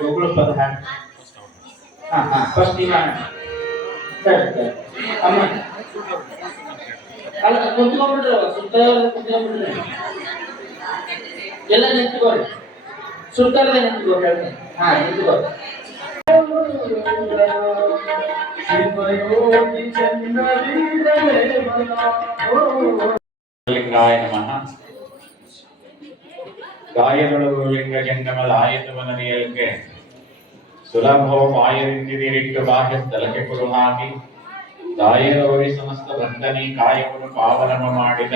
ಜೋಗುಳ ಪದ ಹಾಡಿ. ಹಾ ಹಾ ಫಸ್ಟ್ ಸರಿ ಸರಿ. ಅಮ್ಮ. ಅಲ್ಲ ಸುತ್ತ ಎಲ್ಲ ನಿಂತ್ಕೋರಿ ಸುತ್ತರದೆ ನಿಂತ್ಕೋರಿ ಹೇಳ್ತೀನಿ. ಹಾ ನಿಂತ್ಕೋರಿ ಲಿಂಗಾಯ ನಮಃ. ಗಾಯಗಳು ಲಿಂಗ ಜಂಗಮದ ಆಯತವನರಿಯಲ್ಗೆ ಸುಲಭವು ಆಯರಿಂದಿರಿಟ್ಟು ಬಾಹ್ಯ ಸ್ಥಳಕ್ಕೆ ಕುರು ಹಾಕಿ ದಾಯರವರಿ ಸಮಸ್ತ ಭಕ್ತನಿ ಕಾಯವನ್ನು ಪಾವನಮ ಮಾಡಿದ.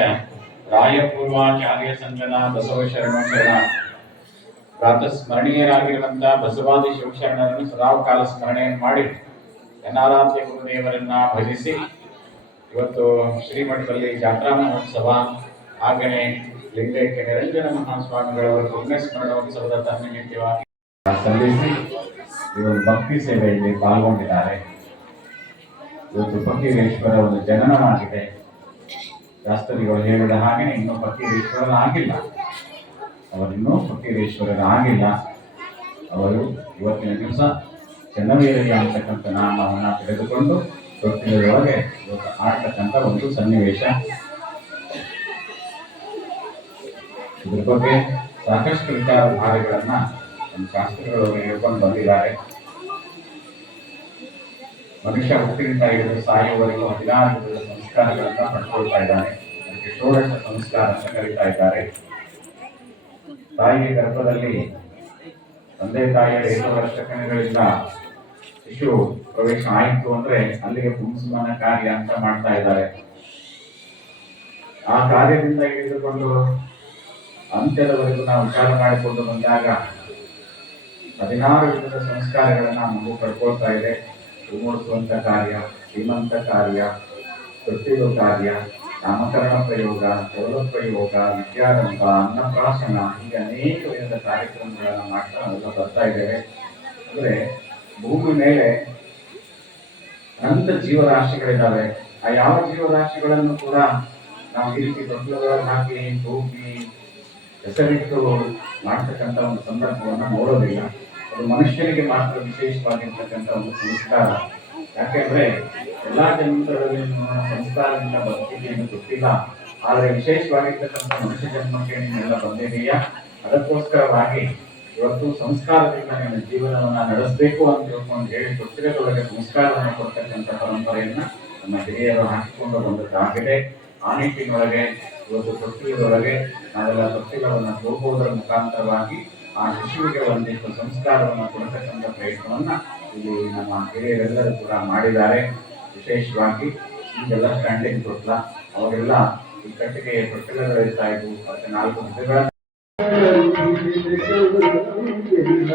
ರಾಯಪೂರ್ವಾಚಾರ್ಯ ಸಂಗನ ಬಸವ ಶರಣ ಶರಣ. ಪ್ರಾತಃ ಸ್ಮರಣೀಯರಾಗಿರುವಂತಹ ಬಸವಾದಿ ಶಿವಶರಣರನ್ನು ಸದಾಕಾಲ ಸ್ಮರಣೆಯನ್ನು ಮಾಡಿ. ಜನಾರಾಧ್ಯ ಗುರುದೇವರನ್ನ ಭಜಿಸಿ. ಇವತ್ತು ಶ್ರೀಮಠದಲ್ಲಿ ಜಾತ್ರಾ ಮಹೋತ್ಸವ ಹಾಗೆಯೇ ಲಿಂಗೈಕ್ಯ ನಿರಂಜನ ಮಹಾಸ್ವಾಮಿಗಳವರ ಪುಣ್ಯಸ್ಮರಣೋತ್ಸವದ ತನ್ನಿಮಿತ್ತವಾಗಿ ಸಲ್ಲಿಸಿ ಒಂದು ಭಕ್ತಿ ಸೇವೆಯಲ್ಲಿ ಪಾಲ್ಗೊಂಡಿದ್ದಾರೆ. ಇವತ್ತು ಫಕೀರೇಶ್ವರ ಒಂದು ಜನನವಾಗಿದೆ. ಶಾಸ್ತ್ರಿಗಳು ಹೇಳಿದ ಹಾಗೆ ಇನ್ನೂ ಫಕೀರೇಶ್ವರನ ಆಗಿಲ್ಲ. ಅವರಿನ್ನೂ ಫಕೀರೇಶ್ವರನ ಆಗಿಲ್ಲ. ಅವರು ಇವತ್ತಿನ ದಿವಸ ಚೆನ್ನವೀರಯ್ಯ ಅಂತಕ್ಕಂಥ ನಾಮವನ್ನು ತೆಗೆದುಕೊಂಡು ತೊಟ್ಟಿಲೊಳಗೆ ಇವತ್ತು ಆಡ್ತಕ್ಕಂಥ ಒಂದು ಸನ್ನಿವೇಶ. ಇದ್ರ ಬಗ್ಗೆ ಸಾಕಷ್ಟು ವಿಚಾರಧಾರೆಗಳನ್ನ ನಮ್ಮ ಶಾಸ್ತ್ರಗಳು ಹೇಳ್ಕೊಂಡು ಬಂದಿದ್ದಾರೆ. ಮನುಷ್ಯ ಹುಟ್ಟಿನಿಂದ ಹಿಡಿದು ಸಾಯುವವರೆಗೂ ಹದಿನಾರು ವಿಧದ ಸಂಸ್ಕಾರಗಳನ್ನ ಪಡ್ಕೊಳ್ತಾ ಇದ್ದಾನೆ. ಅದಕ್ಕೆ ಷೋಡಶ ಸಂಸ್ಕಾರ ಅಂತ ಕರೀತಾ ಇದ್ದಾರೆ. ತಾಯಿಯ ಗರ್ಭದಲ್ಲಿ ತಂದೆ ತಾಯಿಯ ಎರಡು ವರ್ಷ ಕಣಗಳಿಂದ ಶಿಶು ಪ್ರವೇಶ ಆಯಿತು ಅಂದ್ರೆ ಅಲ್ಲಿಗೆ ಪುಂಸಮಾನ ಕಾರ್ಯ ಅಂತ ಮಾಡ್ತಾ ಇದ್ದಾರೆ. ಆ ಕಾರ್ಯದಿಂದ ಹಿಡಿದುಕೊಂಡು ಅಂತ್ಯದವರೆಗೂ ನಾವು ವಿಚಾರ ಮಾಡಿಕೊಂಡು ಬಂದಾಗ ಹದಿನಾರು ವಿಧದ ಸಂಸ್ಕಾರಗಳನ್ನ ಮಗು ಪಡ್ಕೊಳ್ತಾ ಇದೆ. ಮೂಡಿಸುವಂತ ಕಾರ್ಯ, ಶ್ರೀಮಂತ ಕಾರ್ಯ ತೊಟ್ಟಿಲು ಕಾರ್ಯ, ನಾಮಕರಣ ಪ್ರಯೋಗ ಸೌಲ ಪ್ರಯೋಗ ವಿದ್ಯಾರಂಭ, ಅನ್ನಪ್ರಾಶನ, ಹೀಗೆ ಅನೇಕ ವಿಧದ ಕಾರ್ಯಕ್ರಮಗಳನ್ನ ಮಾಡ್ತಾ ನಾವೆಲ್ಲ ಬರ್ತಾ ಇದ್ದೇವೆ. ಅಂದ್ರೆ ಭೂಮಿ ಮೇಲೆ ಅನಂತ ಜೀವರಾಶಿಗಳಿದ್ದಾವೆ. ಆ ಯಾವ ಜೀವರಾಶಿಗಳನ್ನು ಕೂಡ ನಾವು ಈ ರೀತಿ ತೊಟ್ಟಿಲುಗಳನ್ನು ಹಾಕಿ ತೂಗಿ ಹೆಸರಿಟ್ಟು ಮಾಡ್ತಕ್ಕಂಥ ಒಂದು ಸಂದರ್ಭವನ್ನು ನೋಡೋದಿಲ್ಲ. ಅದು ಮನುಷ್ಯನಿಗೆ ಮಾತ್ರ ವಿಶೇಷವಾಗಿರ್ತಕ್ಕಂಥ ಒಂದು ಸಂಸ್ಕಾರ. ಯಾಕೆಂದ್ರೆ ಎಲ್ಲ ಜನ್ಮಗಳಲ್ಲಿ ಸಂಸ್ಕಾರದಿಂದ ಬದುಕಿಗೆ ಏನು ಗೊತ್ತಿಲ್ಲ. ಆದರೆ ವಿಶೇಷವಾಗಿರ್ತಕ್ಕಂಥ ಮನುಷ್ಯ ಜನ್ಮಕ್ಕೆ ನೀವೆಲ್ಲ ಬಂದಿದೆಯಾ? ಅದಕ್ಕೋಸ್ಕರವಾಗಿ ಇವತ್ತು ಸಂಸ್ಕಾರದಿಂದ ನನ್ನ ಜೀವನವನ್ನ ನಡೆಸಬೇಕು ಅಂತ ತಿಳ್ಕೊಂಡು ಹೇಳಿ ಪುಸ್ತಕದೊಳಗೆ ಸಂಸ್ಕಾರವನ್ನು ಕೊಡ್ತಕ್ಕಂಥ ಪರಂಪರೆಯನ್ನ ನಮ್ಮ ಹಿರಿಯರು ಹಾಕಿಕೊಂಡು ಬಂದದ್ದಾಗಿದೆ ಆ ನಿಟ್ಟಿನೊಳಗೆ ಇವತ್ತು ತೊಟ್ಟಿಲೊಳಗೆ ನಾವೆಲ್ಲ ತೊಟ್ಟಿಲವನ್ನು ಹೋಗುವುದರ ಮುಖಾಂತರವಾಗಿ ಆ ಶಿಶುವಿಗೆ ಒಂದಿಷ್ಟು ಸಂಸ್ಕಾರವನ್ನು ಕೊಡತಕ್ಕಂಥ ಪ್ರಯತ್ನವನ್ನ ಇಲ್ಲಿ ನಮ್ಮ ಹಿರಿಯರೆಲ್ಲರೂ ಕೂಡ ಮಾಡಿದ್ದಾರೆ. ವಿಶೇಷವಾಗಿ ಈಗೆಲ್ಲ ಸ್ಟ್ಯಾಂಡಿಂಗ್ ತೊಟ್ಲ ಅವರೆಲ್ಲ ಈ ಕಟ್ಟಿಗೆ ತೊಟ್ಟಿಲಗಳಿರ್ತಾ ಇದ್ವು. ಅದಕ್ಕೆ ನಾಲ್ಕು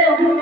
Oh,